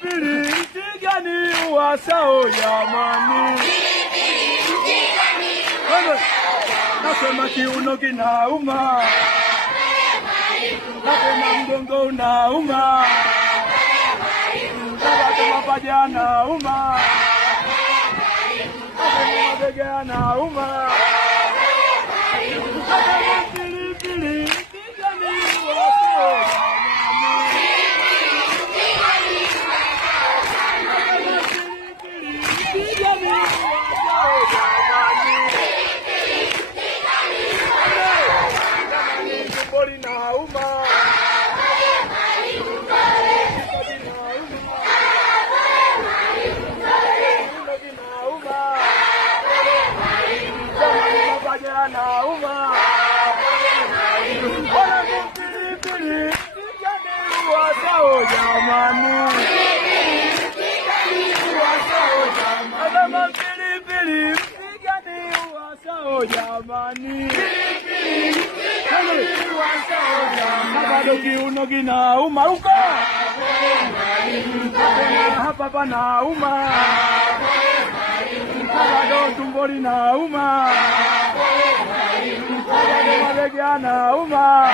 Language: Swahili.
pilipili mtigani uwasao jamani. Nasema kiuno kinauma, nasema mgongo unauma, nasema mapaja yanauma, nasema mabega yanauma. Nasema pilipili mtigani uwasao jamani. Jamani, bado kiuno kinauma huko, hapa panauma, bado tumbo linauma, bado mabega yanauma.